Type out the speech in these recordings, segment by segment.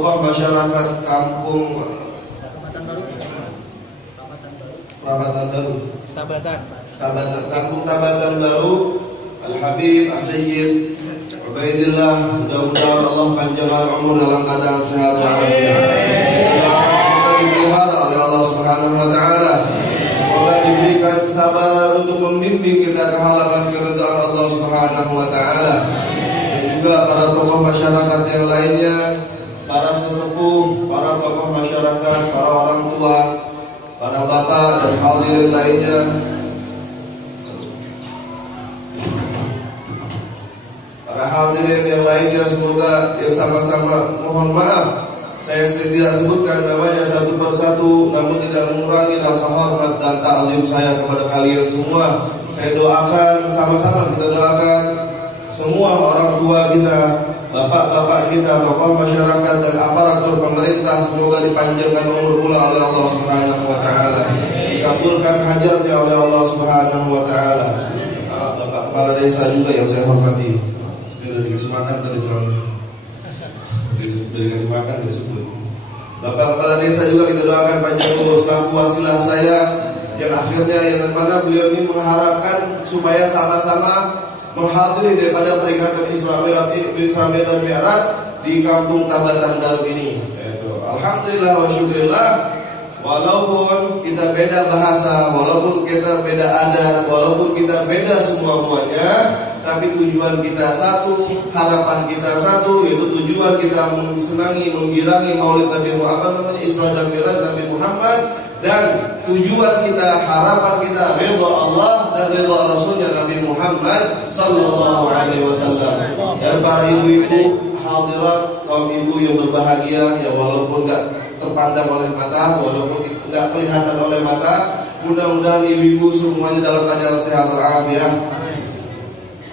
tokoh masyarakat kampung Prabatan Baru, kampung Tabatan Baru, Al-Habib As-Sayyid Ubaidillah, mudah-mudahan Allah panjangkan umur dalam keadaan sehat walafiat. Semoga dipelihara oleh Allah Subhanahu wa taala. Semoga diberikan kesabaran untuk membimbing kita ke halaman keridhaan Allah Subhanahu wa taala. Dan juga para tokoh masyarakat yang lainnya, para sesepuh, para tokoh masyarakat, para orang tua, para bapak dan hadirin lainnya. Para hadirin yang lainnya, semoga yang sama-sama mohon maaf saya tidak sebutkan namanya satu persatu, namun tidak mengurangi rasa hormat dan ta'zim saya kepada kalian semua. Saya doakan, sama-sama kita doakan semua orang tua kita, bapak-bapak kita, tokoh masyarakat dan aparatur pemerintah, semoga dipanjangkan umur pula oleh Allah Subhanahu wa taala, dikabulkan hajatnya oleh Allah Subhanahu wa taala. Bapak kepala desa juga yang saya hormati, sudah dikasih makan tadi soalnya. Sudah dikasih makan disebut. Bapak kepala desa juga kita doakan panjang umur selaku wasilah saya, yang akhirnya yang mana beliau ini mengharapkan supaya sama-sama menghadiri daripada peringatan Isra Mi'raj di kampung Tabatan Baru ini. Alhamdulillah wa syukurillah, walaupun kita beda bahasa, walaupun kita beda adat, walaupun kita beda semuanya, tapi tujuan kita satu, harapan kita satu, yaitu tujuan kita mensenangi, membirangi Maulid Nabi Muhammad, Isra dan Mi'raj Nabi Muhammad, dan tujuan kita, harapan kita ridha Allah dan ridha Rasulnya Nabi Muhammad sallallahu alaihi wasallam. Dan para ibu-ibu hadirat, kaum ibu yang berbahagia, yang walaupun enggak terpandang oleh mata, walaupun enggak kelihatan oleh mata, mudah-mudahan ibu-ibu semuanya dalam keadaan sehat walafiat.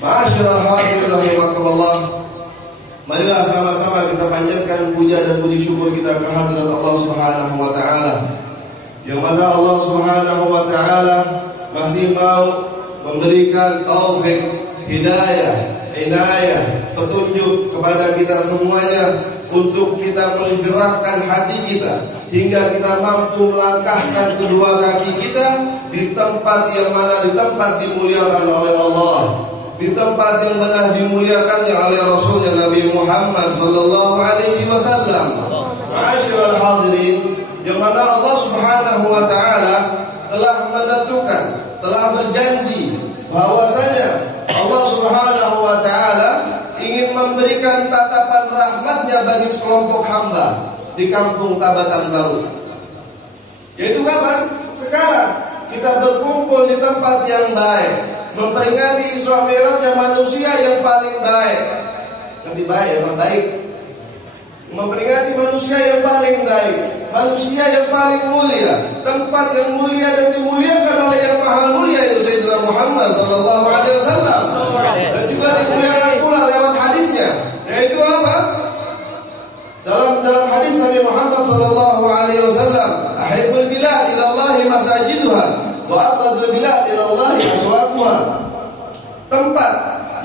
Ma'asyiral hadirin rahimakumullah, marilah sama-sama kita panjatkan puja dan puji syukur kita ke hadirat Allah Subhanahu wa taala, yang mana Allah Subhanahu wa taala masih mau memberikan taufik, hidayah, inayah, petunjuk kepada kita semuanya untuk kita menggerakkan hati kita hingga kita mampu melangkahkan kedua kaki kita di tempat yang mana, di tempat dimuliakan oleh Allah, di tempat yang benar dimuliakannya oleh Rasulnya Nabi Muhammad sallallahu alaihi wasallam. Ma'asyiral hadirin, yang mana Allah Subhanahu wa taala telah menentukan, telah berjanji bahwasanya Allah Subhanahu wa taala ingin memberikan tatapan rahmatnya bagi sekelompok hamba di kampung Tabatan Baru. Yaitu kapan? Sekarang kita berkumpul di tempat yang baik, memperingati Isra Mi'rajnya manusia yang paling baik. Nanti baik ya, baik. Memperingati manusia yang paling baik, manusia yang paling mulia, tempat yang mulia dan dimuliakan oleh yang maha mulia, yaitu Sayyidina Muhammad sallallahu alaihi wasallam. Dan juga dimuliakan pula lewat hadisnya, yaitu apa? Dalam hadis Nabi Muhammad sallallahu alaihi wasallam, ahibbul bilad ila Allah masajiduha wa abghadul bilad ila Allah aswaquha. Tempat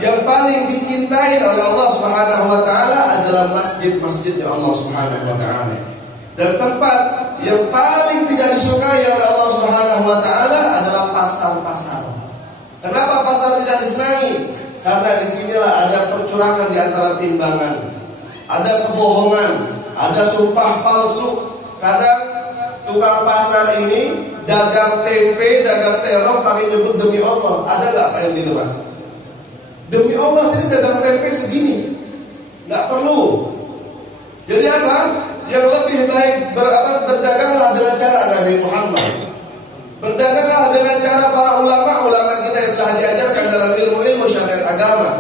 yang paling dicintai oleh Allah Subhanahu wa taala adalah masjid-masjidnya Allah Subhanahu wa taala. Dan tempat yang paling tidak disukai oleh Allah Subhanahu wa taala adalah pasar-pasar. Kenapa pasar tidak disenangi? Karena disinilah ada percurangan di antara timbangan, ada kebohongan, ada sumpah palsu. Kadang tukang pasar ini dagang tempe, dagang terong pakai nyebut demi Allah. Ada nggak Pak yang gitu Pak? Demi Allah sini dagang tempe segini, nggak perlu. Jadi apa? Yang lebih baik berdaganglah dengan cara Nabi Muhammad. Berdaganglah dengan cara para ulama kita yang telah diajarkan dalam ilmu syariat agama.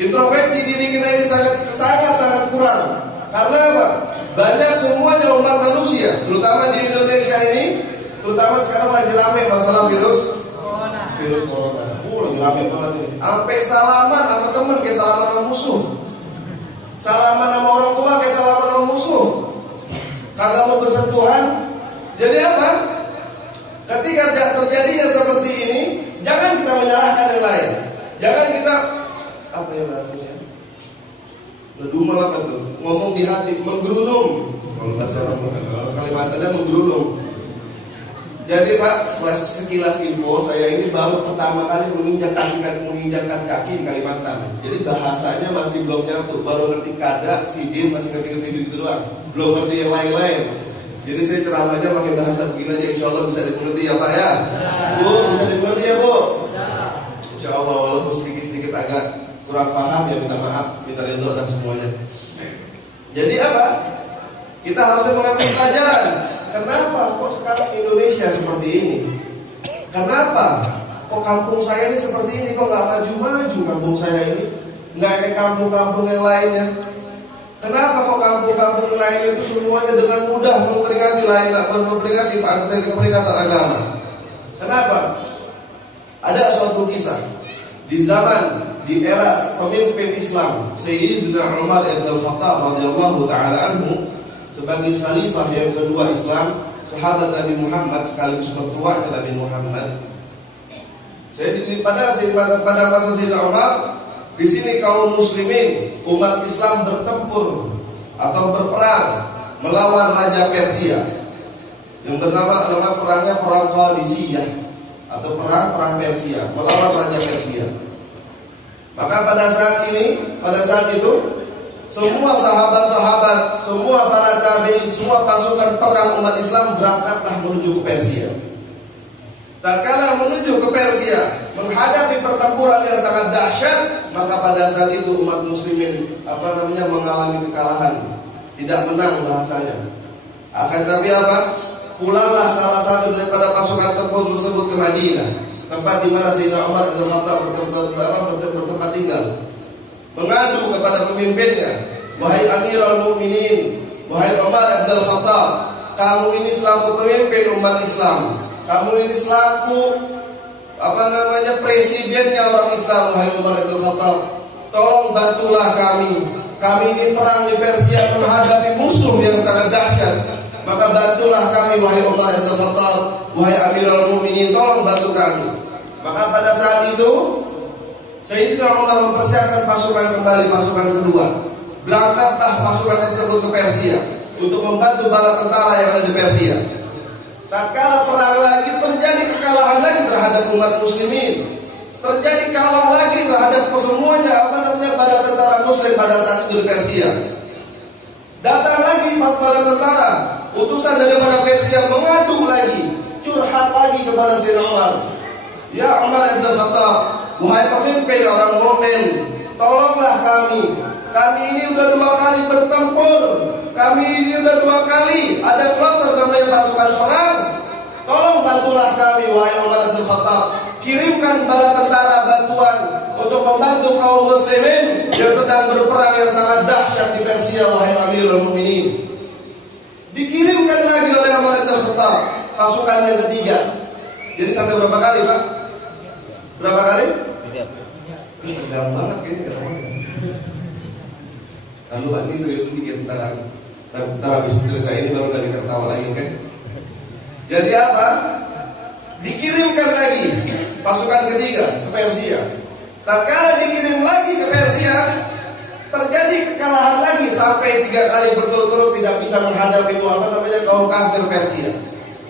Introspeksi diri kita ini sangat kurang. Karena apa? Banyak semuanya umat manusia, terutama di Indonesia ini, terutama sekarang lagi ramai masalah virus corona. Lagi rame banget ini. Sampai salaman sama temen kayak salaman sama musuh. Salaman sama orang tua kayak salaman sama musuh. Kagak mau bersentuhan. Jadi apa? Ketika terjadinya seperti ini, jangan kita menyalahkan yang lain. Jangan kita apa ya bahasanya? Ngedumel Gerunul apa tuh? Ngomong di hati, menggerunung. Kalau bahasa orang Kalimantannya menggerunung. Jadi Pak, sekilas info, saya ini baru pertama kali menginjakkan kaki di Kalimantan. Jadi bahasanya masih belum nyatu, baru ngerti kada, sidin, masih ngerti gitu doang. Belum ngerti yang lain-lain. Jadi saya ceramahnya pakai bahasa begini aja, insya Allah bisa dimengerti ya Pak ya. Bu, bisa dimengerti ya Bu? Insya Allah, walaupun sedikit agak kurang paham ya minta maaf, minta ridho dan semuanya. Jadi apa? Kita harusnya mengambil pelajaran. Kenapa kok sekarang Indonesia seperti ini? Kenapa kok kampung saya ini seperti ini? Kok nggak maju-maju kampung saya ini? Nggak kayak kampung-kampung yang lainnya. Kenapa kok kampung-kampung lain itu semuanya dengan mudah memperingati peringatan agama? Kenapa? Ada suatu kisah di era pemimpin Islam Sayyidina Umar ibn al-Khattab radhiyallahu taala anhu sebagai khalifah yang kedua Islam, sahabat Nabi Muhammad sekaligus mertua Nabi Muhammad. Pada masa Sayyidina Umar, di sini kaum muslimin, umat Islam bertempur atau berperang melawan Raja Persia yang bernama perangnya perang Qadisiyah atau perang Persia, melawan Raja Persia. Maka pada saat itu semua sahabat-sahabat, semua para tabi'in, semua pasukan perang umat Islam berangkatlah menuju ke Persia. Tatkala menuju ke Persia, menghadapi pertempuran yang sangat dahsyat, maka pada saat itu umat muslimin mengalami kekalahan, tidak menang bahasanya. Akan tapi apa? Pulanglah salah satu daripada pasukan tempur tersebut ke Madinah, tempat di mana Sayyidina Umar bin Khattab bertempat tinggal. Mengadu kepada pemimpinnya, wahai Amirul Mukminin, wahai Umar bin Khattab, kamu ini selaku pemimpin umat Islam, kamu ini selaku presidennya orang Islam, wahai Umar bin Khattab, tolong bantulah kami. Kami ini perang di Persia menghadapi musuh yang sangat dahsyat. Maka bantulah kami, wahai Umar bin Khattab, wahai Amirul Mukminin, tolong bantu kami. Maka pada saat itu Sayyidina Umar mempersiapkan pasukan kedua. Berangkatlah pasukan tersebut ke Persia untuk membantu bala tentara yang ada di Persia. Tatkala perang lagi, terjadi kekalahan lagi terhadap umat muslimin. Terjadi kalah lagi terhadap semuanya bala tentara muslim pada saat itu di Persia. Datang lagi pas bala tentara, utusan daripada Persia mengadu lagi, curhat lagi kepada Sayyidina Umar. Ya Umar bin Khattab, wahai pemimpin orang mukmin, tolonglah kami. Kami ini udah 2 kali bertempur. Kami ini udah 2 kali ada kloter namanya pasukan perang. Tolong bantulah kami, wahai Umar bin Khattab. Kirimkan bala tentara bantuan untuk membantu kaum muslimin yang sedang berperang yang sangat dahsyat di Persia, wahai Amirul Mukminin. Dikirimkan lagi oleh Umar bin Khattab pasukan yang ketiga. Jadi sampai berapa kali, Pak? Berapa kali? 3. Tegang banget kayaknya. Lalu Pak, ini serius sedikit, ntar habis cerita ini baru dari ketawa lagi, oke? Jadi apa? Dikirimkan lagi pasukan ketiga ke Persia. Tatkala dikirim lagi ke Persia, terjadi kekalahan lagi sampai 3 kali berturut-turut tidak bisa menghadapi kaum kafir Persia.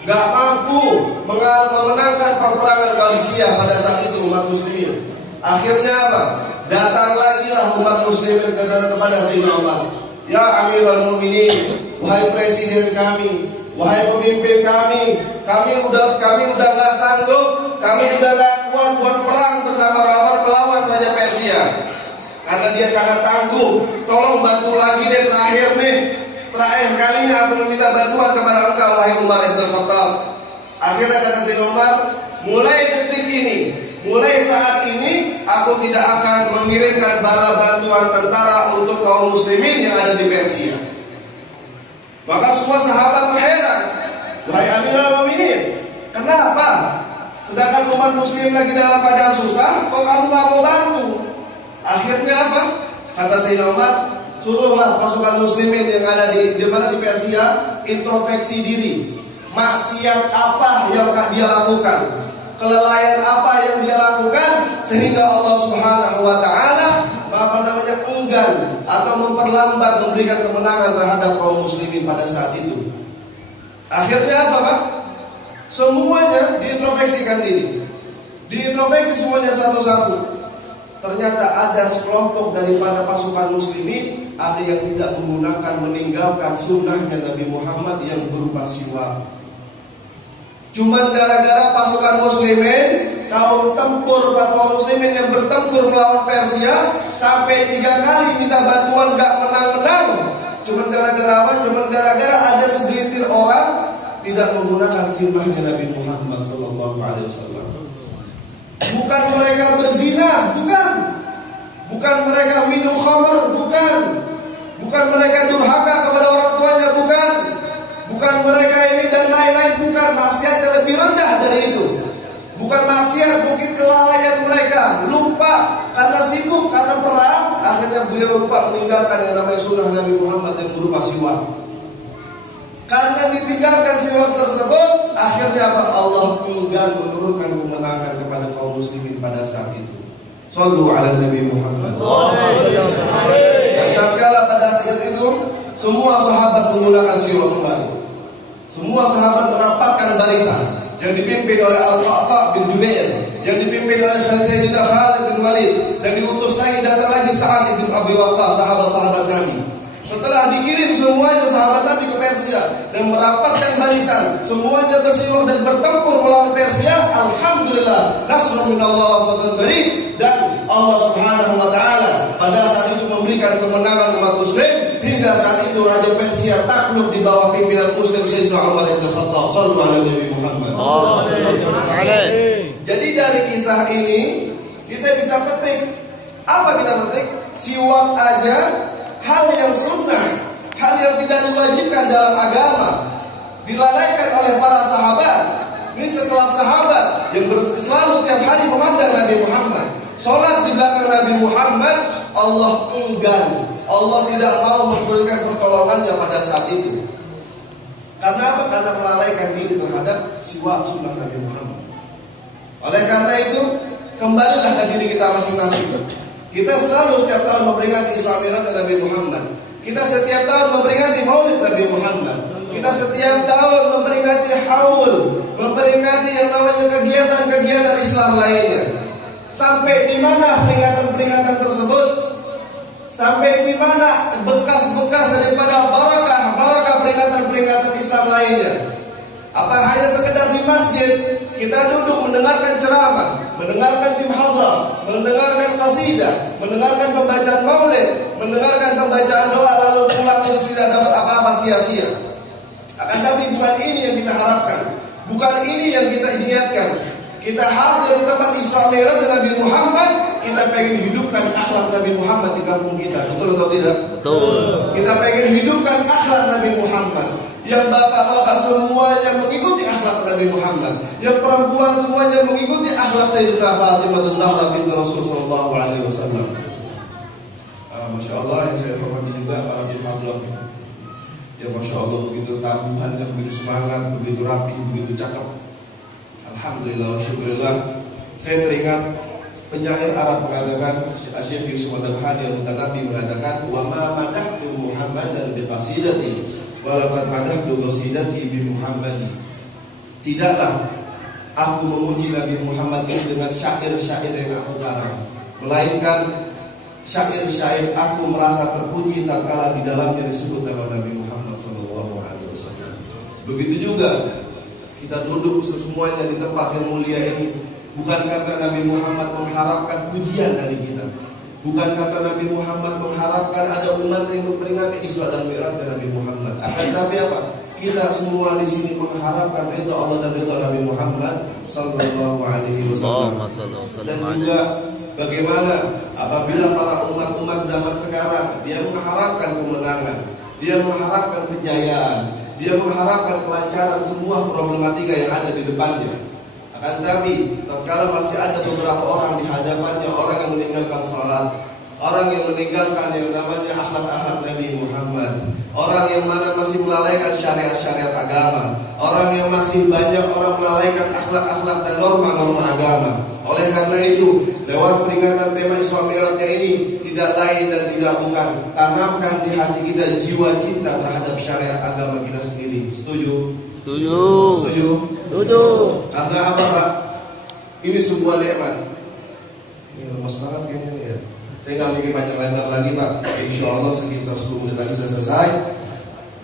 Gak mampu memenangkan perperangan Qadisiyah pada saat itu umat muslimin. Akhirnya apa? Datang lagi lah umat muslimin kepada Sayyidina Umar. Ya Amirul Mukminin, wahai presiden kami, wahai pemimpin kami udah gak sanggup, kami udah gak kuat buat perang bersama melawan Raja Persia. Karena dia sangat tangguh. Tolong bantu lagi deh, terakhir kalinya aku meminta bantuan kepada engkau, wahai Umar bin Khattab. Akhirnya kata Sayyidina Umar, mulai detik ini, mulai saat ini, aku tidak akan mengirimkan bala bantuan tentara untuk kaum muslimin yang ada di Persia. Maka semua sahabat terheran, wahai Amirul Mukminin, kenapa? Sedangkan umat muslim lagi dalam keadaan susah, kok kamu gak mau bantu? Akhirnya apa? Kata Sayyidina Umar, suruhlah pasukan muslimin yang ada di Persia introspeksi diri. Maksiat apa yang dia lakukan? Kelalaian apa yang dia lakukan sehingga Allah Subhanahu wa taala enggan atau memperlambat memberikan kemenangan terhadap kaum muslimin pada saat itu. Akhirnya apa, Pak? Semuanya diintrospeksikan diri. Diintrospeksi semuanya satu-satu. Ternyata ada sekelompok daripada pasukan muslimin, ada yang tidak menggunakan, meninggalkan sunnahnya Nabi Muhammad yang berupa siwak. Cuman gara-gara pasukan muslimin, kaum muslimin yang bertempur melawan Persia, sampai 3 kali minta bantuan gak menang-menang. Cuman gara-gara apa? Cuman gara-gara ada segelintir orang tidak menggunakan sunnahnya Nabi Muhammad SAW. Bukan mereka berzina, bukan mereka minum khamr, bukan mereka durhaka kepada orang tuanya, bukan mereka ini dan lain-lain, bukan. Maksiatnya lebih rendah dari itu. Bukan maksiat, mungkin kelalaian mereka, lupa karena sibuk, karena perang, akhirnya beliau lupa meninggalkan yang namanya sunnah Nabi Muhammad yang berupa siwak. Karena ditinggalkan siwak tersebut, akhirnya apa? Allah enggan menurunkan kemenangan kepada kaum muslimin pada saat itu. Shallu ala Nabi Muhammad. Dan tatkala pada saat itu, semua sahabat menggunakan siwak kembali. Semua sahabat merapatkan barisan yang dipimpin oleh Al-Qa'qa' bin Jubair, yang dipimpin oleh Khalid bin Walid, dan diutus lagi, datang lagi Sa'ad bin Abi Waqqas, sahabat-sahabat Nabi. Setelah dikirim semuanya sahabat Nabi ke Persia dan merapatkan barisan, semuanya bersiwak dan bertempur melawan Persia. Alhamdulillah, nasrun minallah wa fadlun bari, dan Allah Subhanahu wa taala pada saat itu memberikan kemenangan umat muslim, hingga saat itu Raja Persia takluk di bawah pimpinan muslim Sayyidina Umar bin Khattab. Shallu ala Nabi Muhammad. Jadi dari kisah ini kita bisa petik, apa kita petik? Siwak aja hal yang sunnah, hal yang tidak diwajibkan dalam agama, dilalaikan oleh para sahabat. Ini setelah sahabat yang selalu tiap hari memandang Nabi Muhammad, sholat di belakang Nabi Muhammad, Allah enggan, Allah tidak mau memberikan pertolongannya pada saat itu. Karena apa? Karena melalaikan diri terhadap siwak sunnah Nabi Muhammad. Oleh karena itu, kembalilah ke diri kita masing-masing. Kita selalu setiap tahun memperingati Isra Mi'raj Nabi Muhammad. Kita setiap tahun memperingati Maulid Nabi Muhammad. Kita setiap tahun memperingati Haul, memperingati yang namanya kegiatan-kegiatan Islam lainnya. Sampai di mana peringatan-peringatan tersebut? Sampai di mana bekas-bekas daripada barakah peringatan-peringatan Islam lainnya? Apa hanya sekedar di masjid kita duduk mendengarkan ceramah, mendengarkan tim hadrah, mendengarkan qasidah, mendengarkan pembacaan maulid, mendengarkan pembacaan doa, lalu pulang itu tidak dapat apa-apa, sia-sia. Akan tapi bukan ini yang kita harapkan, bukan ini yang kita niatkan. Kita hadir di tempat Isra Mi'raj Nabi Muhammad, kita pengen hidupkan akhlak Nabi Muhammad di kampung kita, betul atau tidak? Betul. Kita pengen hidupkan akhlak Nabi Muhammad. Yang bapak-bapak semuanya mengikuti akhlak Nabi Muhammad, yang perempuan semuanya mengikuti akhlak Sayyidah Fatimah Zahra binti Rasul sallallahu alaihi wasallam. Masya Allah, yang saya hormati juga para tim hadrah. Ya Masya Allah, begitu tabuhan dan begitu semangat, begitu rapi, begitu cakep. Alhamdulillah wa syukurillah. Saya teringat penyair Arab mengatakan, Syekh Yusuf Al-Nabhani Al-Mutanabbi mengatakan, wa ma madahtu Muhammadan bi qasidati walaupun madahtu qasidati bi Muhammadi. Tidaklah aku memuji Nabi Muhammad ini dengan syair-syair yang aku karang, melainkan syair-syair aku merasa terpuji tatkala di dalamnya disebut nama Nabi Muhammad sallallahu alaihi wasallam. Begitu juga kita duduk semuanya di tempat yang mulia ini bukan karena Nabi Muhammad mengharapkan pujian dari kita, bukan kata Nabi Muhammad mengharapkan ada umat yang memperingati Isra dan Mi'raj Nabi Muhammad. Akan tapi apa? Kita semua di sini mengharapkan ridha Allah dan ridha Nabi Muhammad sallallahu alaihi wasallam. Dan juga bagaimana apabila para umat-umat zaman sekarang dia mengharapkan kemenangan, dia mengharapkan kejayaan, dia mengharapkan kelancaran semua problematika yang ada di depannya. Akan tapi tatkala masih ada beberapa orang di hadapannya, orang yang meninggalkan salat, orang yang meninggalkan yang namanya akhlak-akhlak Nabi Muhammad, orang yang mana masih melalaikan syariat-syariat agama, orang yang masih banyak orang melalaikan akhlak-akhlak dan norma-norma agama, Oleh karena itu, lewat peringatan tema Isra Mi'rajnya ini, tidak lain dan tidak bukan, tanamkan di hati kita jiwa cinta terhadap syariat agama kita sendiri. Setuju? Setuju. Setuju? Setuju. Karena apa, Pak? Ini sebuah nikmat. Ini lemas banget kayaknya nih ya. Saya nggak mungkin panjang lebar lagi, Pak. Insya Allah sekitar 10 menit lagi sudah selesai.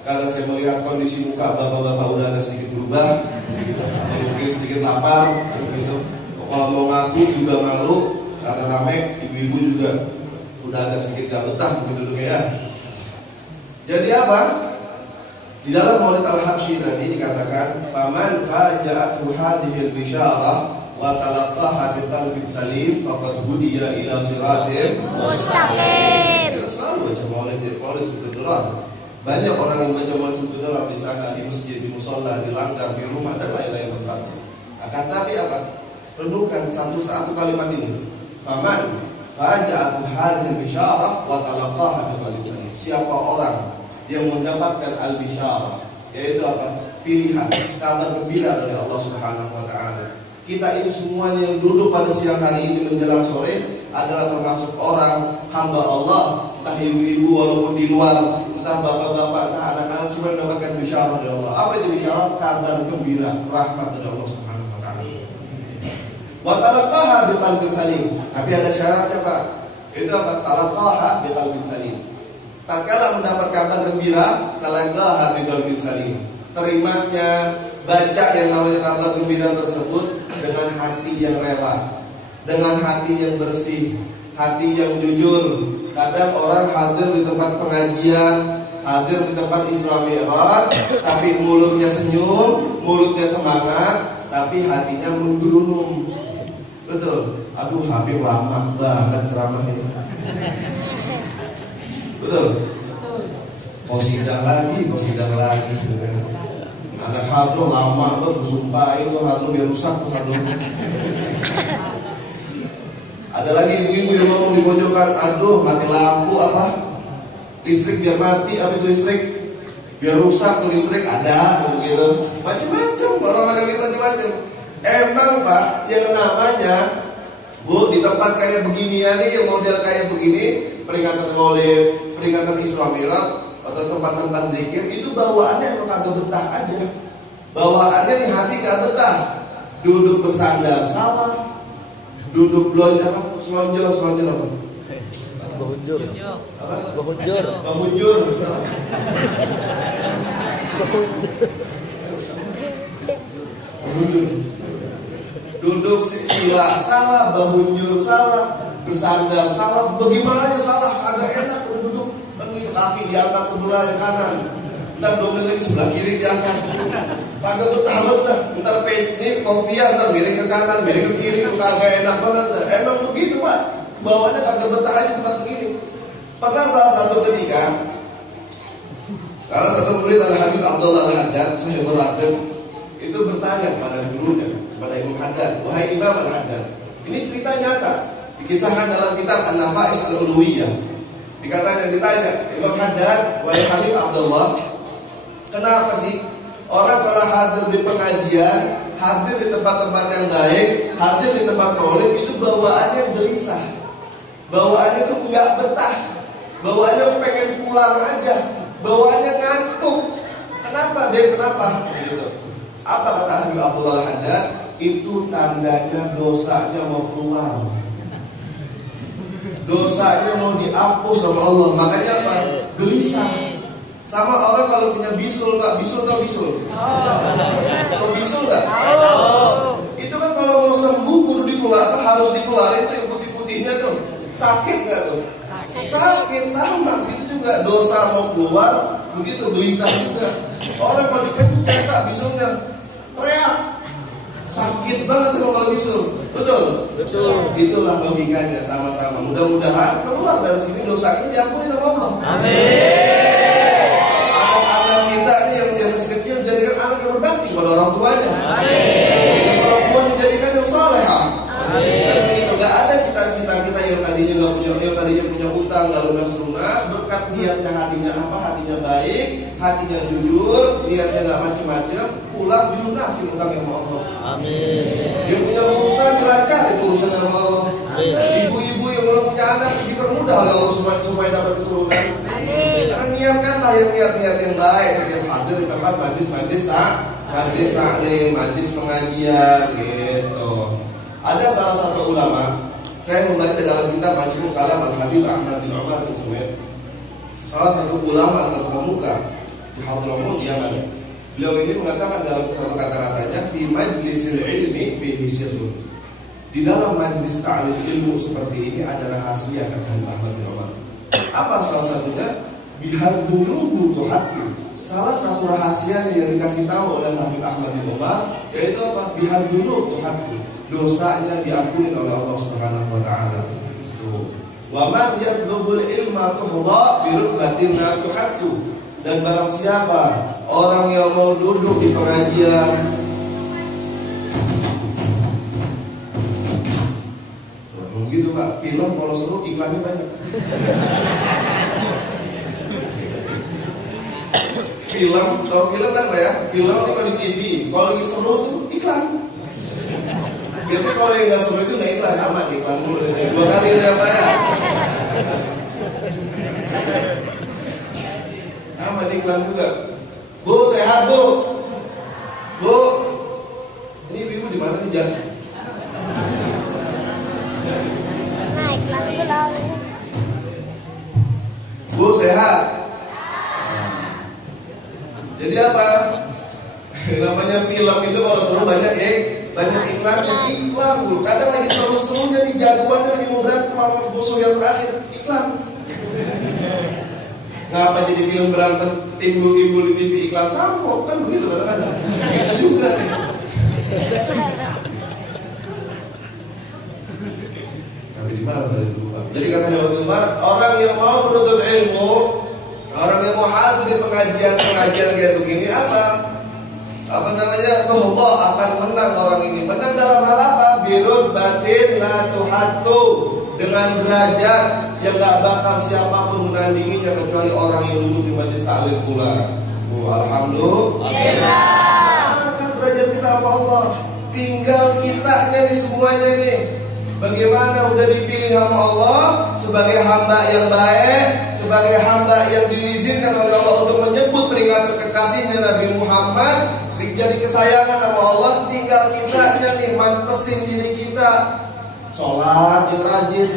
Karena saya melihat kondisi muka bapak-bapak udah agak sedikit berubah, mungkin sedikit lapar, gitu. Kalau mau ngaku juga malu karena rame, ibu-ibu juga udah agak sedikit gak betah mungkin duduknya ya. Jadi apa? Di dalam Maulid Al-Habsyi tadi dikatakan, "Faman faja'athu hadhil bisyarah wa talaqqaha biqalbin salim faqad hudiya ila siratim mustaqim." Kita selalu baca Maulid Subtudurar. Banyak orang yang baca Maulid Subtudurar di sana, di masjid, di musola, di langgar, di rumah dan lain-lain tempatnya. Akan tapi apa? Renungkan satu kalimat ini. Faman faja'athu hadhil bisyarah wa talaqqaha biqalbin salim. Siapa orang yang mendapatkan al-bisyarah, yaitu apa? Pilihan, kabar gembira dari Allah Subhanahu wa taala. Kita ini semuanya yang duduk pada siang hari ini menjelang sore adalah termasuk orang hamba Allah, entah ibu-ibu walaupun di luar, entah bapak-bapak, entah anak-anak, semua mendapatkan bisyarah dari Allah. Apa itu bisyarah? Kabar gembira, rahmat dari Allah Subhanahu wa taala. Wa talaqqaha biqalbin salim. Tapi ada syaratnya, Pak. Itu apa? Talaqqaha biqalbin salim. Tatkala mendapat kabar gembira, talaqqaha biqalbin salim. Terimanya, baca yang namanya kabar gembira tersebut dengan hati yang rela, dengan hati yang bersih, hati yang jujur. Kadang orang hadir di tempat pengajian, hadir di tempat Isra Mi'raj, tapi mulutnya senyum, mulutnya semangat, tapi hatinya menggerunung. Betul. Aduh, Habib lama banget ceramah ini. Betul. Kau sidang lagi. Anak hadroh lama banget, sumpah itu hadroh biar rusak tuh hadroh. Ada lagi ibu-ibu yang ngomong di pojokan, aduh mati lampu apa? Listrik biar mati, apa itu listrik? Biar rusak tuh listrik, ada gitu. Macam-macam, orang-orang kayak gitu macam-macam. Emang Pak, yang namanya Bu, di tempat kayak beginian nih, yang model kayak begini, peringatan Maulid, peringatan Isra Mi'raj, atau tempat-tempat zikir, itu bawaannya emang kagak betah aja. Bawaannya di hati gak betah. Duduk bersandar salah, duduk selonjor apa? Bahunjur. Apa? Bahunjur. Duduk sila salah, bahunjur salah, bersandar salah, bagaimana aja salah, agak enak duduk. Kaki diangkat sebelah yang kanan, ntar 2 menit lagi sebelah kiri diangkat. Kagak betah banget dah. Ntar ini kopiah, ntar miring ke kanan, miring ke kiri, kagak enak banget dah. Emang begitu Pak, bawaannya kagak betah aja tempat begini. Pernah salah satu ketika, salah satu murid Al-Habib Abdullah Al-Haddad, saya beraktif, itu bertanya kepada gurunya, kepada Imam Haddad, wahai Imam Al-Haddad, ini cerita nyata, dikisahkan dalam kitab An-Nafa'is Al-Uluwiyah. Ditanya Imam Haddad, wahai Habib Abdullah, kenapa sih orang kalau hadir di pengajian, hadir di tempat-tempat yang baik, hadir di tempat maulid, itu bawaannya gelisah, bawaannya tuh nggak betah, bawaannya pengen pulang aja, bawaannya ngantuk. Kenapa deh? Kenapa? Gitu. Apa kata Habib Abdullah Haddad? Itu tandanya dosanya mau keluar. Dosanya mau dihapus sama Allah. Makanya apa? Gelisah. Sama orang kalau punya bisul, Pak. Bisul tau bisul? Tau bisul gak? Itu kan kalau mau sembuh kudu dikeluarkan, harus dikeluarin tuh yang putih-putihnya tuh. Sakit gak tuh? Sakit, sama. Itu juga dosa mau keluar, begitu gelisah juga. Orang kalau dipencet Pak bisulnya, teriak. Sakit banget kalau bisul. Betul? Betul. Itulah logikanya sama-sama. Mudah-mudahan keluar dari sini dosa ini diampuni oleh Allah. Amin. Anak-anak kita ini yang masih kecil jadikan anak yang berbakti pada orang tuanya. Amin. Yang orang tua dijadikan yang saleh. Amin. Dan begitu, gak ada cita-cita kita yang tadinya punya utang, gak lunas-lunas, berangkat niatnya hatinya baik, hatinya jujur, niatnya nggak macam-macam, pulang dilunasi utang sama Allah. Amin. Dia punya urusan dilancar itu urusan sama Allah. Ibu-ibu yang belum punya anak dipermudah oleh Allah supaya dapat keturunan. Karena niatkanlah yang niat-niat yang baik, setiap hadir di tempat majlis taklim, majlis pengajian gitu. Ada salah satu ulama, saya membaca dalam kitab Majmu' Kalam Al-Habib Ahmad bin Umar bin Suwaid. Salah satu ulama terkemuka di Hadramaut Yaman. Beliau ini mengatakan dalam satu kata-katanya, fi majlisil ilmi fihi sirrun. Di dalam majlis ta'lim ilmu seperti ini ada rahasia, kata Habib Ahmad bin Umar. Apa salah satunya? Bihadzunubu tuhaddu. Salah satu rahasia yang dikasih tahu oleh Habib Ahmad bin Umar yaitu apa? Bihadzunub tuhaddu. Dosanya diampuni oleh Allah Subhanahu wa taala. Wa man yatlubul ilma tuhdha bi rutbatin la tuhaddu. Dan barang siapa orang yang mau duduk di pengajian gitu Pak, film kalau seru iklannya banyak. Film kan Pak ya, film itu di TV. Kalau lagi seru tuh iklan. Biasanya kalau yang nggak seru itu nggak iklan, sama iklan dulu. 2 kali ya Pak ya. Sama iklan juga. Bu sehat Bu. Bu, ini ibu di mana nih Jas? Bu sehat. Jadi apa? Namanya film itu kalau seru banyak iklan dulu. Kadang lagi seru-serunya di jagoannya lagi mau berantem sama musuh yang terakhir, iklan. Ngapa jadi film berantem timbul di TV iklan sampok kan begitu kadang-kadang. Itu juga nih. Tapi di mana tadi itu? Jadi kata Habib Umar, orang yang mau menuntut ilmu, orang yang mau hadir di pengajian kayak begini apa namanya? Allah akan menang orang ini. Menang dalam hal apa? Birut batin la tuhatu, dengan derajat yang gak bakal siapapun menandinginya kecuali orang yang duduk di majlis ta'lim pula. Alhamdulillah. Kan derajat kita sama Allah. Tinggal kitanya nih semuanya nih. Bagaimana udah dipilih sama Allah sebagai hamba yang baik, sebagai hamba yang diizinkan oleh Allah untuk menyebut peringatan kekasihnya Nabi Muhammad, jadi kesayangan sama Allah. Tinggal kitanya nih mantesin diri kita, sholat yang rajin,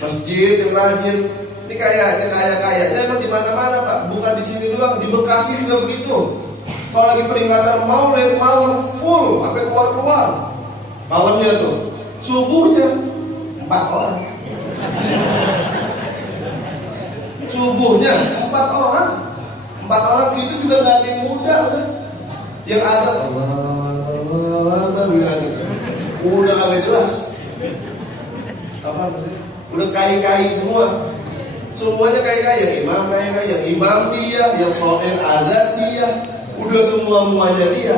masjid yang rajin. Ini kayaknya emang di mana-mana Pak, bukan di sini doang, di Bekasi juga begitu. Kalau lagi peringatan Maulid malam full sampai keluar malamnya tuh. Subuhnya 4 orang. Subuhnya 4 orang. 4 orang itu juga nggak ada yang muda udah. Yang ada udah agak jelas. Apa maksudnya? Udah kai semua. Semuanya kai yang imam yang imam dia, yang soal azan dia, udah semuanya dia.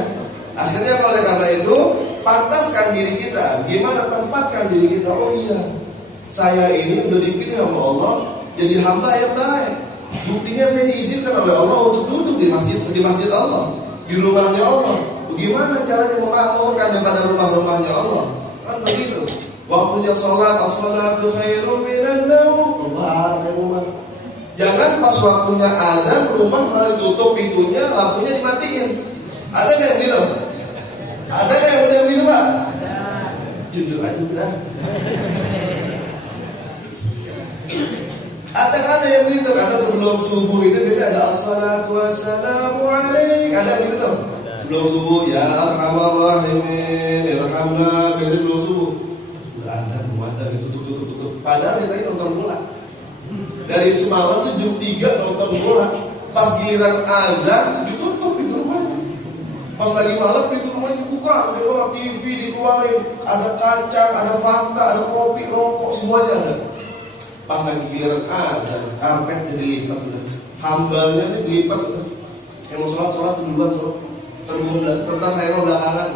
Akhirnya karena itu pantaskan diri kita, gimana tempatkan diri kita. Oh iya, saya ini udah dipilih sama Allah jadi hamba yang baik. Buktinya saya diizinkan oleh Allah untuk duduk di masjid Allah, di rumahnya Allah. Bagaimana caranya memakmurkan daripada rumahnya Allah? Kan begitu. Waktunya sholat, as-salatu khairum minan naum. Allah rumah. Jangan pas waktunya azan rumah malah tutup pintunya, lampunya dimatiin. Ada nggak yang gitu? Ada nggak yang udah gitu Pak? Jujur aja udah. Ada yang begitu, karena sebelum subuh itu biasanya ada assalatu wassalamu alaik. Ada begitu tuh. Sebelum subuh ya arhamar rahimin irhamna, begitu sebelum subuh. Udah ada rumah dari tutup. Padahal yang tadi nonton bola. Dari semalam tuh jam 3 nonton bola. Pas giliran azan ditutup pintu rumahnya. Pas lagi malam pintu rumahnya dibuka, ada TV dikeluarin, ada kacang, ada Fanta, ada kopi, rokok, semuanya ada. Pas lagi giliran azan, karpetnya dilipat udah. Hambalnya dilipat udah. Yang mau sholat duluan sholat. Tentang saya mau belakangan.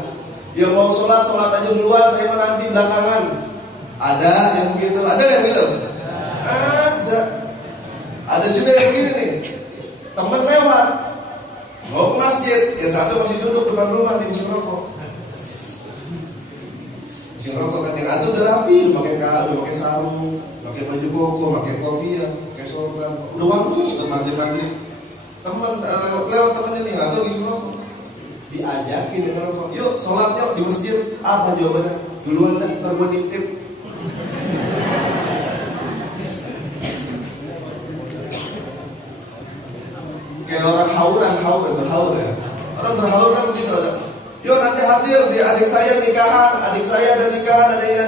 Yang mau sholat aja duluan, saya mau nanti belakangan. Ada yang begitu, ada yang begitu? Ada. Ada juga yang begini nih, temen lewat mau ke masjid, yang satu masih duduk depan rumah di mesin rokok. Mesin rokok kan yang satu udah rapi, udah pakai sarung, pakai baju koko, pakai kopiah, pakai sorban, udah wangi, udah maghrib. Temen lewat temennya nih, atau mesin rokok, diajakin dengan rokok, yuk sholat yuk di masjid. Apa jawabannya? Duluan dah, ntar gue nitip. Kayak orang berhaur ya. Orang berhaur kan begitu ada. Yuk nanti hadir di adik saya nikahan, ada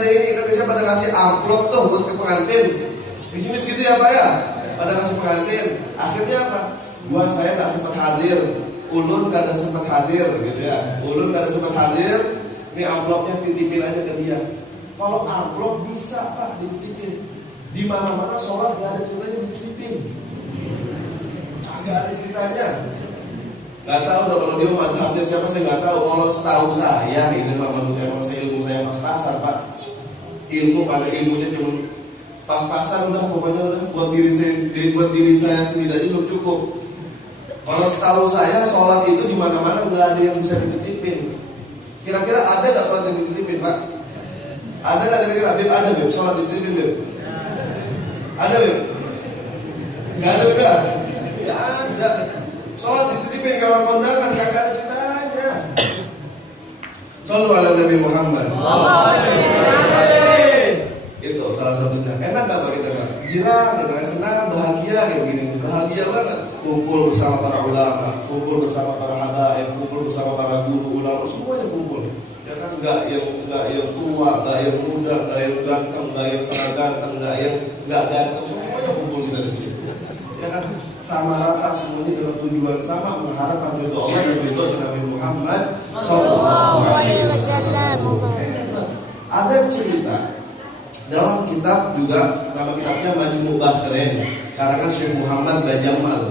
ini. Kan biasanya pada ngasih amplop tuh buat ke pengantin. Di sini begitu ya Pak ya. Pada ngasih pengantin. Akhirnya apa? Saya nggak sempat hadir. Ulun nggak ada sempat hadir gitu ya. Ini amplopnya titipin aja ke dia. Kalau amplop bisa Pak dititipin. Di mana-mana sholat nggak ada ceritanya dititipin. Gak ada ceritanya. Gak tahu dong kalau dia madhabnya siapa, saya gak tahu. Kalau setahu saya ini memang ilmu saya pas-pasan Pak. Ilmunya cuma pas-pasan udah, pokoknya udah buat diri saya sendiri aja belum cukup. Kalau setahu saya sholat itu di mana-mana nggak ada yang bisa dititipin. Kira-kira ada nggak sholat yang dititipin Pak? Ada nggak kira-kira? Beb, ada Beb sholat dititipin Beb? Ada Beb? Nggak ada Beb? Ya ada. Sholat dititipin ke orang kondangan, kagak ada ceritanya. Shallu ala Nabi Muhammad. Itu salah satunya. Enak gak Pak kita Pak? Girang, senang, bahagia kayak gini. Bahagia banget. Kumpul bersama para ulama, kumpul bersama para habaib, kumpul bersama para guru ulama, semuanya kumpul. Ya kan, nggak yang tua, nggak yang muda, nggak yang ganteng, nggak yang setengah ganteng, nggak yang nggak ganteng, semuanya kumpul kita di sini. Ya kan, sama rata semuanya dalam tujuan sama, mengharapkan ridho Allah dan ridho Nabi Muhammad Sallallahu Alaihi Wasallam. Ada cerita dalam kitab juga, nama kitabnya Majmu' Bahrain, karangan Syekh Muhammad Bajamal.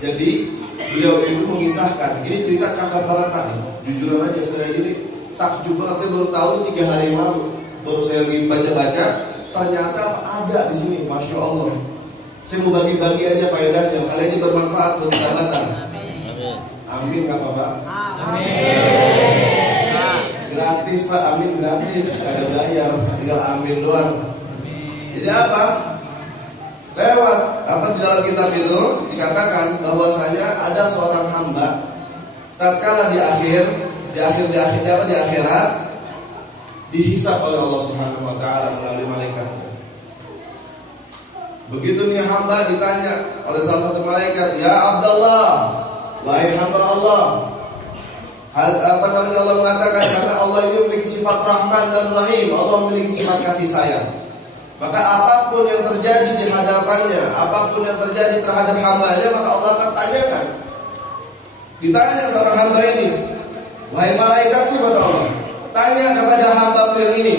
Jadi beliau itu mengisahkan, ini cerita cakap banget Pak. Jujuran aja saya ini takjub banget, saya baru tahu 3 hari yang lalu. Baru saya lagi baca-baca, ternyata ada di sini, Masya Allah. Saya mau bagi-bagi aja faedahnya, kali ini bermanfaat buat kita. Amin nggak Pak? Amin. Gratis Pak, amin gratis, kagak bayar, tinggal amin doang. Jadi apa? Lewat apa di dalam kitab itu dikatakan bahwasanya ada seorang hamba tatkala di akhirat dihisab oleh Allah Subhanahu wa taala melalui malaikatnya. Begitu nih hamba ditanya oleh salah satu malaikat, "Ya Abdullah, wahai hamba Allah, Allah mengatakan karena Allah ini memiliki sifat Rahman dan Rahim, Allah memiliki sifat kasih sayang. Maka apapun yang terjadi di hadapannya, apapun yang terjadi terhadap hambanya, maka Allah akan tanyakan." Ditanya seorang hamba ini, "Wahai malaikatku," kata Allah, "tanya kepada hambaku yang ini,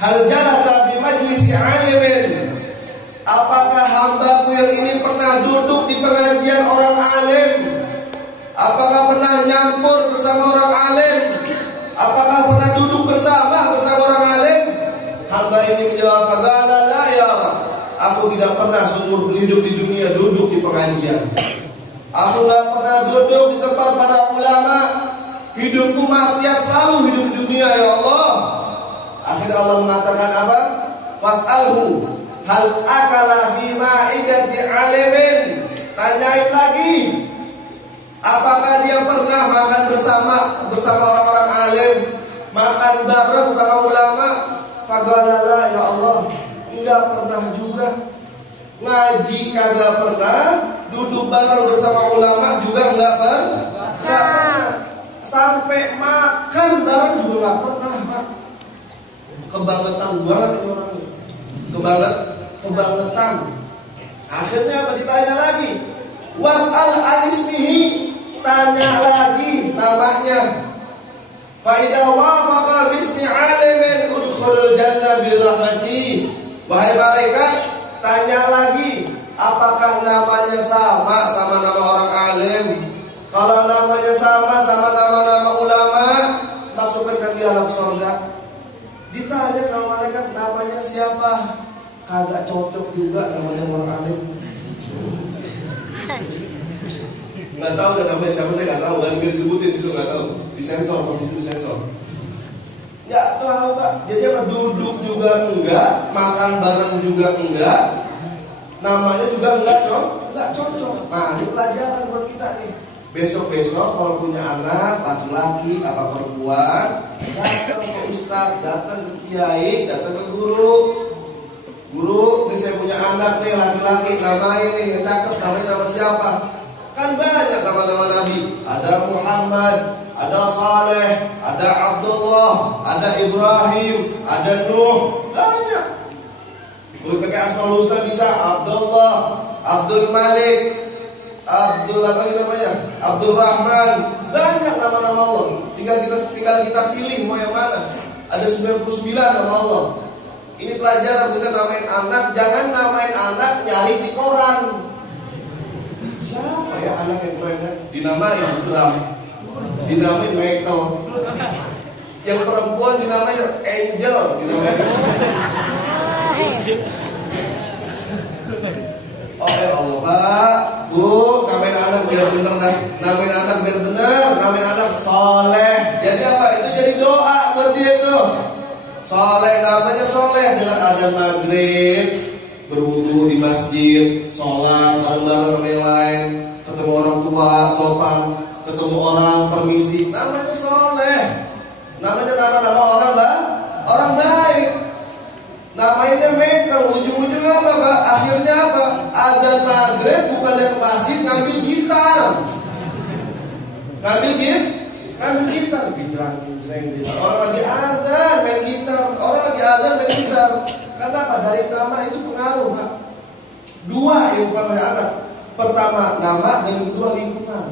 hal jalasa fi majlisi alimin?" Apakah hambaku yang ini pernah duduk di pengajian orang alim? Apakah pernah nyampur bersama orang alim? Apakah pernah duduk bersama orang alim? Hamba ini menjawab, "Faqala la ya Rabb." Aku tidak pernah seumur hidup di dunia duduk di pengajian. Aku tidak pernah duduk di tempat para ulama. Hidupku maksiat selalu hidup di dunia ya Allah. Akhirnya Allah mengatakan apa? Fas'alhu hal akala fi ma'idati alimin. Tanyain lagi, apakah dia pernah makan bersama orang-orang alim, makan bareng sama ulama? Faqala ya Allah, enggak pernah juga. Ngaji kagak pernah, duduk bareng bersama ulama juga enggak pernah. Sampai makan bareng juga enggak pernah, Pak. Kebangetan banget ini orangnya. Kebangetan. Akhirnya apa? Ditanya lagi. Was'al anismihi, tanya lagi namanya. Fa idza wafaqa bismi alimin udkhulul jannah bi rahmati. Wahai malaikat, tanya lagi, apakah namanya sama nama orang alim? Kalau namanya sama nama ulama, masukkan dia dalam surga. Ditanya sama malaikat, namanya siapa? Kagak cocok juga namanya orang alim. Nggak tahu dan namanya siapa saya nggak tahu, dan nggak disebutin itu nggak tahu, disensor, posisi disensor. Nggak tahu Pak. Jadi apa? Duduk juga enggak, makan bareng juga enggak, namanya juga enggak cocok. Nah ini pelajaran buat kita nih. Besok-besok kalau punya anak laki-laki apa perempuan, datang ke ustadz, datang ke kiai, datang ke guru. Guru, ini saya punya anak nih laki-laki, namain nih yang cakep, namanya nama siapa? Kan banyak nama-nama Nabi. Ada Muhammad, ada Saleh, ada Abdullah, ada Ibrahim, ada Nuh, banyak. Boleh pakai asmaul husna bisa, Abdullah, Abdul Malik, Abdul apa namanya? Abdul Rahman, banyak nama-nama Allah. Tinggal kita pilih mau yang mana. Ada 99 nama Allah. Ini pelajaran kita namain anak, jangan namain anak nyari di koran. Siapa ya anak yang keren? Dinamain Bram, dinamain Michael. Yang perempuan dinamain Angel, dinamain. Oh ya Allah Pak, Bu, namain anak biar bener dah. Namain anak biar bener, namain anak soleh. Jadi apa? Itu jadi doa buat dia tuh. Soleh namanya soleh dengan adzan maghrib, berwudu di masjid, sholat bareng-bareng sama yang lain, ketemu orang tua sopan, ketemu orang permisi, namanya soleh. Namanya nama orang baik. Namanya Michael, ujung-ujungnya apa Pak? Akhirnya apa? Adzan maghrib bukannya ke masjid ngambil gitar. Ngambil gitar, kincrang gitu. Orang lagi adzan main gitar. Karena apa? Dari nama itu pengaruh Pak. Dua yang bukan oleh anak. Pertama nama dan yang kedua lingkungan.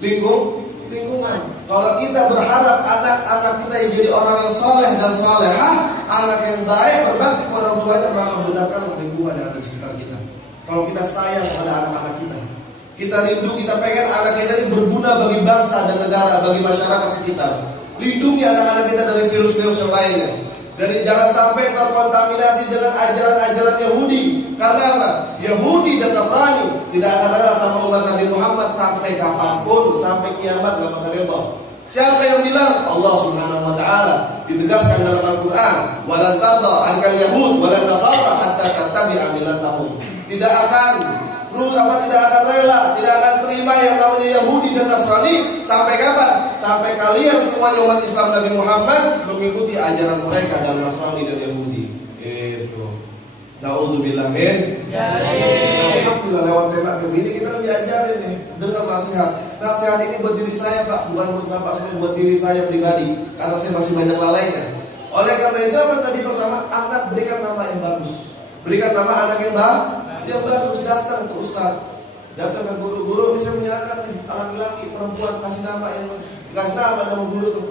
Lingkungan. Kalau kita berharap anak-anak kita yang jadi orang yang soleh dan solehah, anak yang baik berbakti kepada orang tuanya, maka benarkanlah lingkungan yang ada di sekitar kita. Kalau kita sayang kepada anak-anak kita rindu, kita pengen anak kita ini berguna bagi bangsa dan negara, bagi masyarakat sekitar. Lindungi anak-anak kita dari virus-virus yang lainnya. Dari jangan sampai terkontaminasi dengan ajaran-ajaran Yahudi. Karena apa? Yahudi dan Nasrani tidak akan rela sama umat Nabi Muhammad sampai kapanpun, sampai kiamat gak bakal rela. Siapa yang bilang? Allah Subhanahu wa taala ditegaskan dalam Al-Qur'an, "Walan tarda ankal yahud walan nasara hatta tattabi'a millatahum." Tidak akan rela, tidak akan terima yang namanya Yahudi dan Nasrani sampai kapan? Sampai kalian semuanya umat Islam Nabi Muhammad mengikuti ajaran mereka dalam Nasrani dan Yahudi. Itu. Nauzubillah min. Alhamdulillah lewat tema begini kita kan diajarin nih, dengar nasihat. Nasihat ini buat diri saya Pak, bukan buat Bapak semua, buat diri saya pribadi. Karena saya masih banyak lalainya. Oleh karena itu apa tadi pertama? Anak berikan nama yang bagus. Berikan nama anak yang bagus, datang ke ustaz, datang ke guru-guru. Ini saya punya anak nih, laki-laki, perempuan, kasih nama guru tuh.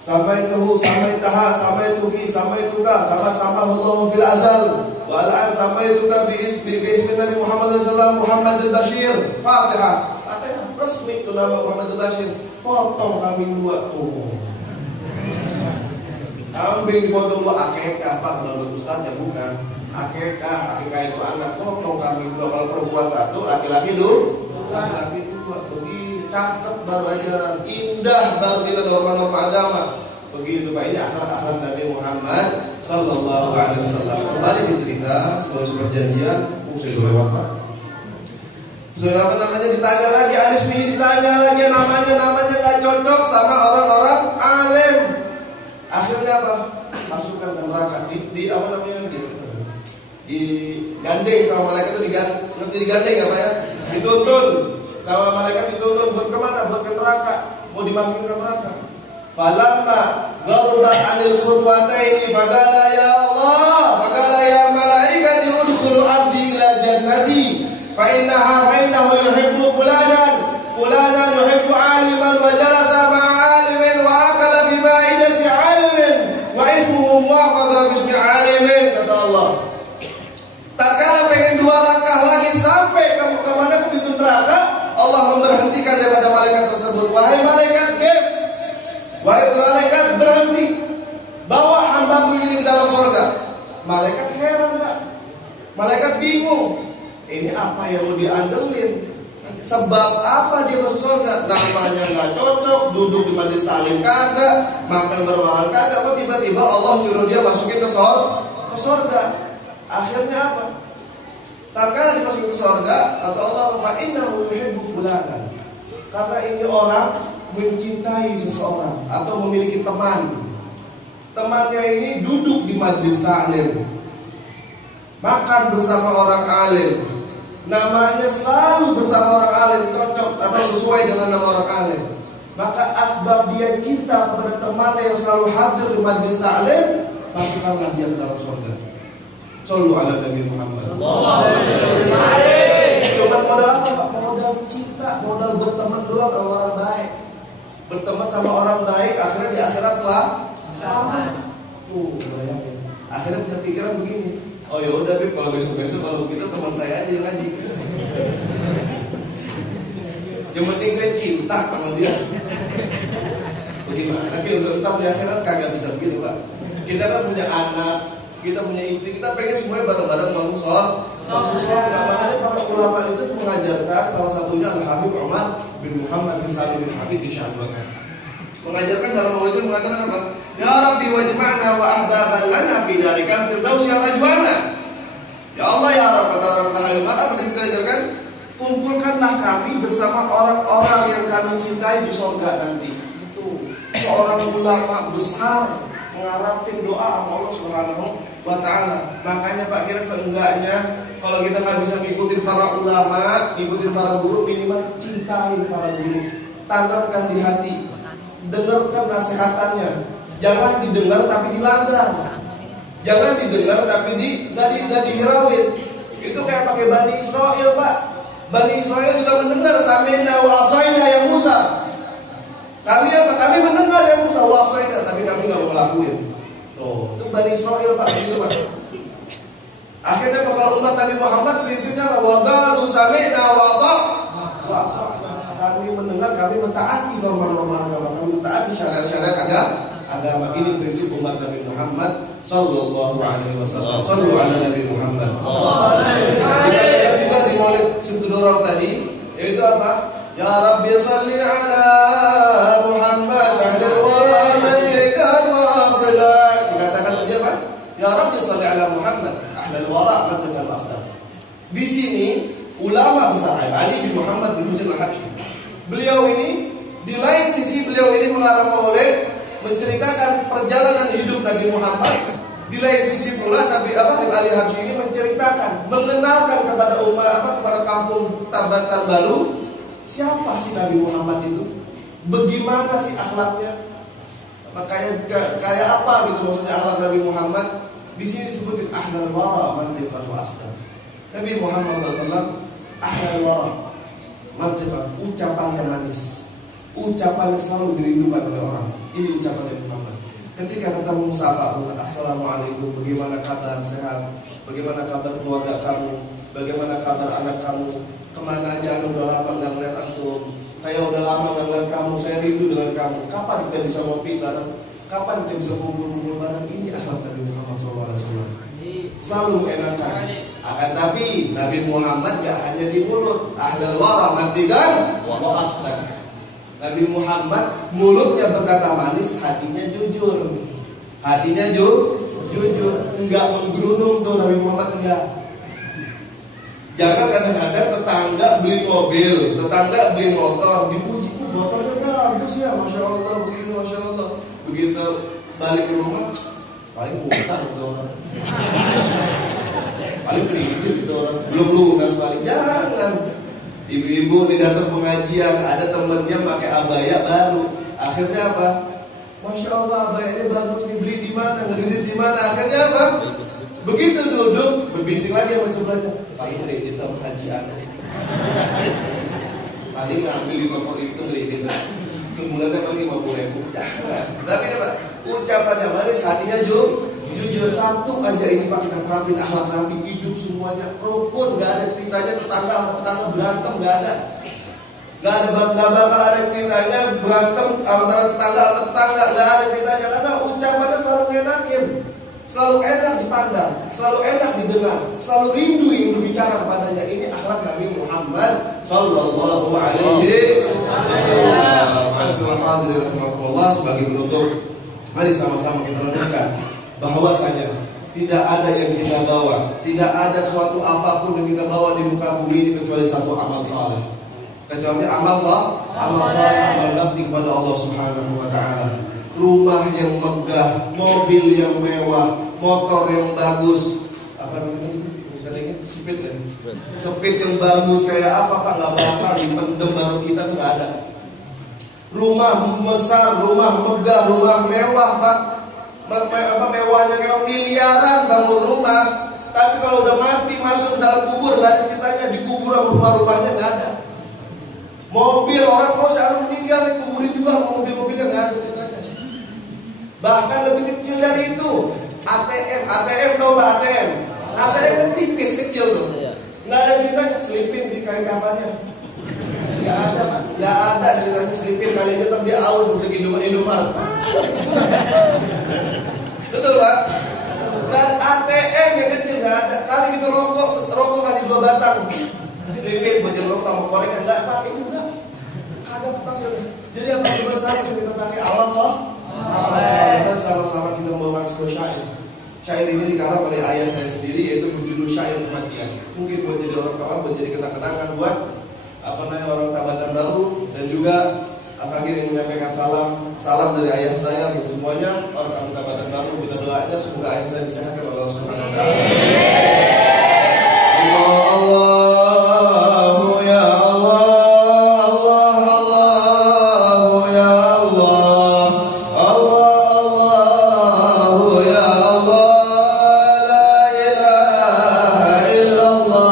Sampai tuh, sampai taha, sampai tuki, sampai tuka, kama sama Allah fil azal. Wa al'an sampai tuka bismi Nabi Muhammad SAW, Muhammad al-Bashir. Fatihah. Katanya resmi itu nama Muhammad al-Bashir. Potong kambing 2 tuh. Kambing dipotong 2 akekah Pak, kalau ustaz ya bukan. Akekah itu anak, potong kambing 2. Kalau perempuan 1, laki-laki 2. Begini cakep baru ajaran, indah baru kita norma-norma agama. Begitu Pak, ini akhlak-akhlak Nabi Muhammad sallallahu alaihi wasallam. Kembali ke cerita sebagai perjanjian, saya lewat Pak. Apa namanya ditanya lagi, Alismi ditanya lagi, namanya gak cocok sama orang-orang alim. Akhirnya apa? Masukkan ke neraka. Di apa namanya dia? Digandeng sama malaikat itu ngerti digandeng apa ya? Dituntun sama malaikat, dituntun buat kemana? Buat ke neraka. Mau dimasukin ke neraka. Falamma gharubat 'anil khutwataini faqala ya Allah, faqala ya malaikati udkhulu 'abdi ila jannati fa innahu yuhibbu fulanan yuhibbu 'aliman wa jalasa ma'a 'alimin wa akala fi ma'idati 'alimin wa ismuhu muwaffaqa bismi 'alimin, kata Allah. Tak kala pengen 2 langkah lagi sampai kamu kemana, ke pintu neraka, Allah memberhentikan daripada malaikat tersebut. Wahai malaikat, wahai malaikat, berhenti, bawa hambaku ini ke dalam surga. Malaikat heran Pak, malaikat bingung, ini apa yang mau diandelin? Sebab apa dia masuk surga? Namanya nggak cocok, duduk di majelis taklim kagak, makan berwahal kagak, kok tiba-tiba Allah nyuruh dia masukin ke surga. Akhirnya apa? Tatkala dimasukin ke surga, atau Allah fa innahu yuhibbu fulanan. Karena ini orang mencintai seseorang atau memiliki teman. Temannya ini duduk di majelis taklim, makan bersama orang alim, namanya selalu bersama orang alim, cocok atau sesuai dengan nama orang alim. Maka asbab dia cinta kepada temannya yang selalu hadir di majelis taklim, masukkanlah dia ke dalam surga. Shallu ala Nabi Muhammad. Cuma modal apa Pak? Modal cinta, modal berteman doang sama orang baik. Berteman sama orang baik, akhirnya di akhirat selamat. Bayangin. Akhirnya punya pikiran begini. Oh ya udah Bib, kalau besok kalau begitu teman saya aja yang ngaji. Yang penting saya cinta sama dia. Bagaimana? Tapi untuk tetap di akhirat kagak bisa begitu Pak. Kita kan punya anak, kita punya istri, kita pengen semuanya bareng-bareng masuk surga. Makanya para ulama itu mengajarkan, salah satunya Al-Habib Umar bin Muhammad bin Salim bin Hafid disyahduakan. Mengajarkan dalam maulid itu mengatakan apa? Ya Rabbi wajma'na wa ahbaban lana fi darikal firdaus ya rajwana. Ya Allah ya Rabb, kata orang Tahayul apa yang kita ajarkan? Kumpulkanlah kami bersama orang-orang yang kami cintai di surga nanti. Itu seorang ulama besar mengharapkan doa sama Allah Subhanahu wa taala. Makanya Pak, kira seenggaknya kalau kita nggak bisa ngikutin para ulama, ngikutin para guru, minimal cintai para guru. Tanamkan di hati. Dengarkan nasihatannya. Jangan didengar tapi dilanggar. Jangan didengar tapi nggak dihirauin. Itu kayak pakai Bani Israel Pak. Bani Israel juga mendengar sami'na wa asaina ya Musa. Kami apa? Kami mendengar ya Musa wa asaina, tapi kami nggak mau ngelakuin. Tuh, itu Bani Israel Pak. Gitu Pak. Akhirnya kalau umat Nabi Muhammad prinsipnya wa qalu sami'na wa ata'na. Kami mendengar, kami mentaati norma-norma agama, kami mentaati syariat-syariat agama. Ini prinsip umat Nabi Muhammad sallallahu alaihi wasallam. Sallu ala Nabi Muhammad. Kita lihat juga di Maulid Siduror tadi, yaitu apa? Ya Rabbi salli ala Muhammad ahlul wara man kana wasilan. Dikatakan tadi apa? Ya Rabbi salli ala Muhammad ahlul wara man kana wasilan. Di sini ulama besar Ali bin Muhammad bin Hujjah al-Habsyi. Beliau ini, di lain sisi beliau ini mengarang maulid, menceritakan perjalanan hidup Nabi Muhammad. Di lain sisi pula Nabi Ali Habsyi ini menceritakan, mengenalkan kepada umat kepada kampung Tabatan Baru, siapa sih Nabi Muhammad itu? Bagaimana sih akhlaknya? Makanya kayak apa gitu maksudnya akhlak Nabi Muhammad? Di sini disebutin ahlul wara mantiqan wa asdaq. Nabi Muhammad SAW ahlul wara mantiqan, ucapan yang manis, ucapan yang selalu dirindukan oleh orang. Ini ucapan Nabi Muhammad. Ketika ketemu sahabat, assalamualaikum, bagaimana kabar, sehat? Bagaimana kabar keluarga kamu? Bagaimana kabar anak kamu? Kemana aja? Udah lama nggak ngeliat antum. Saya udah lama nggak ngeliat kamu. Saya rindu dengan kamu. Kapan kita bisa ngopi bareng? Kapan kita bisa kumpul-kumpul bareng? Ini akhlak Nabi Muhammad SAW. Selalu mengenakan. Akan tapi Nabi Muhammad gak hanya di mulut, ahlul wara mantiqan wa asdaq. Nabi Muhammad mulutnya berkata manis, hatinya jujur. Hatinya jujur, enggak menggerunung tuh Nabi Muhammad enggak. Jangan kadang-kadang tetangga beli mobil, tetangga beli motor, dipuji, motornya bagus ya, masya Allah, begini, masya Allah. Begitu balik ke rumah, paling utang gitu orang. Paling kredit gitu orang, belum lunas paling. Jangan. Ibu-ibu nih datang pengajian, ada temennya pakai abaya baru. Akhirnya apa? Masya Allah, abayanya bagus, dibeli di mana, ngedit di mana. Akhirnya apa? Begitu duduk, berbisik lagi sama sebelahnya. Paling kredit sama kajian. Paling ngambil di toko itu kredit. Sebulannya paling 50.000. Jangan. Tapi apa? Ucapannya manis, hatinya jujur. Satu aja ini Pak, kita terapin akhlak Nabi, hidup semuanya rukun, nggak ada ceritanya tetangga sama tetangga berantem, nggak bakal ada ceritanya berantem antara tetangga sama tetangga, nggak ada ceritanya, karena ucapannya selalu ngenakin, selalu enak dipandang, selalu enak didengar, selalu rindu ingin berbicara kepadanya. Ini akhlak Nabi Muhammad sallallahu alaihi wasallam. Masyaallah hadirin rahimakumullah, sebagai penutup, mari sama-sama kita renungkan bahwasanya tidak ada yang kita bawa, tidak ada suatu apapun yang kita bawa di muka bumi ini kecuali satu amal saleh. Kecuali amal saleh, amal bakti kepada Allah Subhanahu wa taala. Rumah yang megah, mobil yang mewah, motor yang bagus, apa namanya? Speed ya? Speed yang bagus kayak apa Pak? Nggak bakal dipendem barang kita tuh nggak ada. Rumah besar, rumah megah, rumah mewah Pak. Mewahnya kayak miliaran bangun rumah, tapi kalau udah mati masuk dalam kubur nggak ada ceritanya, dikubur rumah-rumahnya nggak ada. Mobil orang mau sekarang meninggal dikuburin juga, mobil-mobilnya nggak ada ceritanya. Bahkan lebih kecil dari itu, ATM tau Pak ATM kan tipis kecil tuh, nggak ada ceritanya, selipin di kain kafannya. Nggak ada Pak, nggak ada ceritanya selipin, kali aja tapi dia aus untuk Indomaret. Betul Pak? Dan ATM yang kecil nggak ada. Kali kita rokok kasih 2 batang, selipin buat rokok sama korek nggak pakai juga, kagak pakai. Jadi apa yang satu kita pakai awal dan sama-sama kita membawakan sebuah syair. Syair ini dikarang oleh ayah saya sendiri, yaitu berjudul Syair Kematian. Mungkin buat jadi orang tua, buat jadi kenang-kenangan buat orang Tabatan Baru, dan juga Afagir yang menyampaikan salam dari ayah saya buat semuanya orang Tabatan Baru. Kita doa aja semoga ayah saya disehatkan oleh Allah Subhanahu wa taala. Allahu ya Allah, Allah Allahu ya Allah, Allahu ya Allah, la ilaha illallah.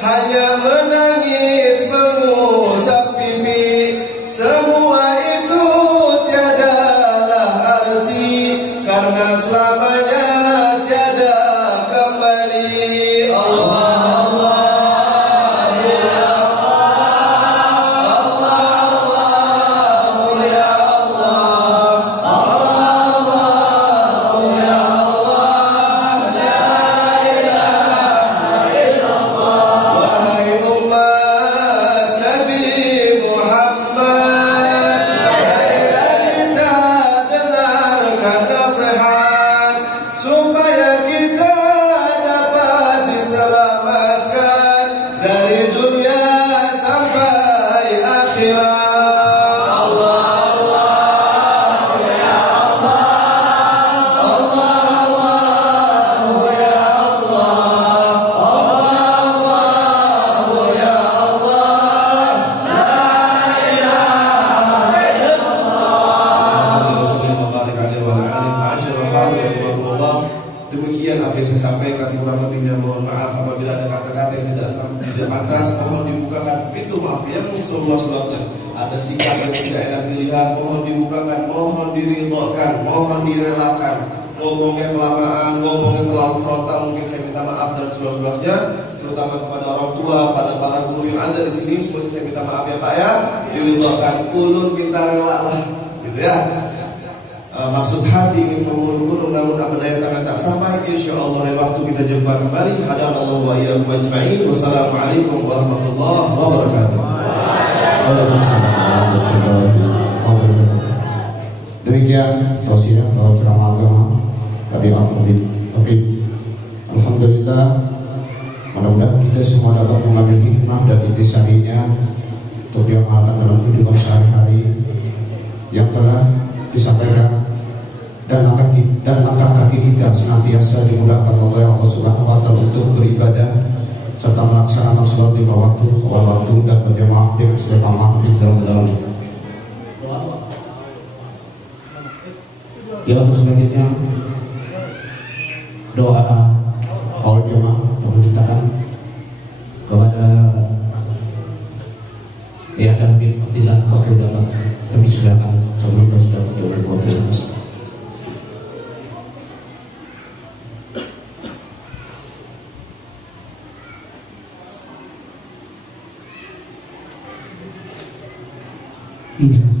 Hanya apabila ada kata-kata yang tidak pantas, mohon dibukakan pintu maaf yang seluas-luasnya. Ada sikap yang tidak enak dilihat, mohon dibukakan, mohon diridhokan, mohon direlakan. Ngomongnya kelamaan, ngomongnya terlalu frontal, mungkin saya minta maaf dan seluas-luasnya, terutama kepada orang tua, pada para guru yang ada di sini, semuanya saya minta maaf ya Pak ya, diridhokan, ulun minta rela lah, gitu ya. Maksud hati ingin mengumpul, namun apa daya tangan tak sampai. Insya Allah lain waktu kita jumpa kembali. Hadanallahu wa iyyakum ajma'in. Wassalamualaikum warahmatullahi wabarakatuh. Waalaikumsalam warahmatullahi wabarakatuh. Demikian tausiah atau ceramah agama dari Al-Habib. Oke, alhamdulillah. Mudah-mudahan kita semua dapat mengambil hikmah dan intisarinya untuk diamalkan dalam kehidupan sehari-hari yang telah disampaikan, dan langkah kaki kita senantiasa dimudahkan oleh Allah Subhanahu wa taala untuk beribadah serta melaksanakan sholat 5 waktu, awal waktu dan berjamaah dengan istiqamah di dalam doa. Ya, untuk selanjutnya doa awal jamaah yang menceritakan kepada ya Habib Abdillah Abdullah, kami silakan sebelum sudah berbuat terus. Iya.